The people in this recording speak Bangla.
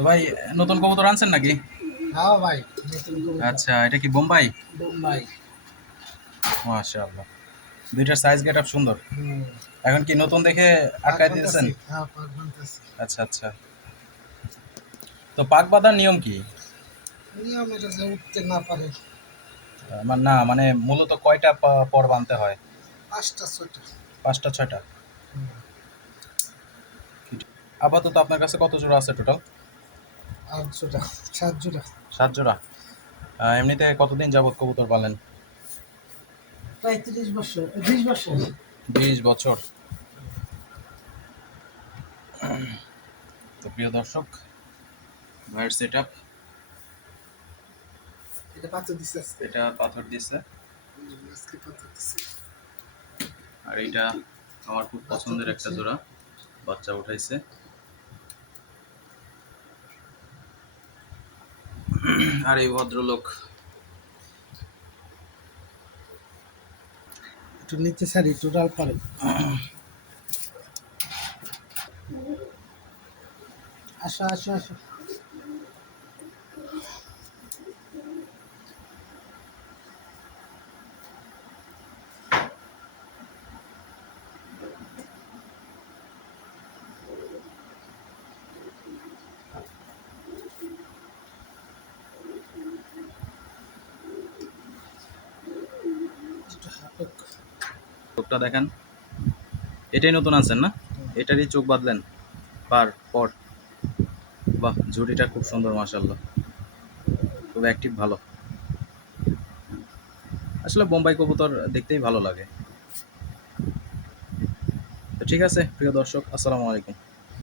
তো ভাই, নতুন কবুতর আনছেন নাকি? হ্যাঁ ভাই, নতুন কবুতর। আচ্ছা, এটা কি বোম্বাই? বোম্বাই। মাশাআল্লাহ, দুইটার সাইজ গেট আপ সুন্দর। হুম। এখন কি নতুন দেখে পাক আটকায় দিয়েছেন? বানতাছি, হ্যাঁ পাক বানতাছি। আচ্ছা আচ্ছা। তো পাক বাঁধার নিয়ম কি? নিয়ম এটা যে উঠতে না পারে। না মানে মূলত কয়টা পর বাঁধতে হয়? ৫টা ৬টা। ৫টা ৬টা? হুম। আপাতত আপনার কাছে কত জোড়া আছে টোটাল? ৮ জোড়া, ৭ জোড়া। ৭ জোড়া। এমনিতে কতদিন যাবত কবুতর পালেন? প্রায় ৩০ বছর, ২০ বছর। ২০ বছর। তো প্রিয় দর্শক, ভাইয়ের সেট আপ, এটা পাথর দিছে আজকে। এটা পাথর দিচ্ছে। আজকে পাথর দিছে। আর এইটা আমার খুব বাচ্চা পছন্দের একটা ফুটছে। জোড়া, বাচ্চা উঠাইছে। আর এই ভদ্রলোক একটু নিচে ছাড়ি, টোটাল পারে। আসো আসো আসো। একটু হাঁটক। চোখটা দেখেন, এটাই নতুন আনছেন না? এটারই চোখ বাঁধলেন পার পর। বাহ, ঝুড়িটা খুব সুন্দর, মাশাআল্লাহ, খুব অ্যাক্টিভ, ভালো। আসলে বোম্বাই কবুতর দেখতেই ভালো লাগে। তো ঠিক আছে প্রিয় দর্শক, আসসালামু আলাইকুম।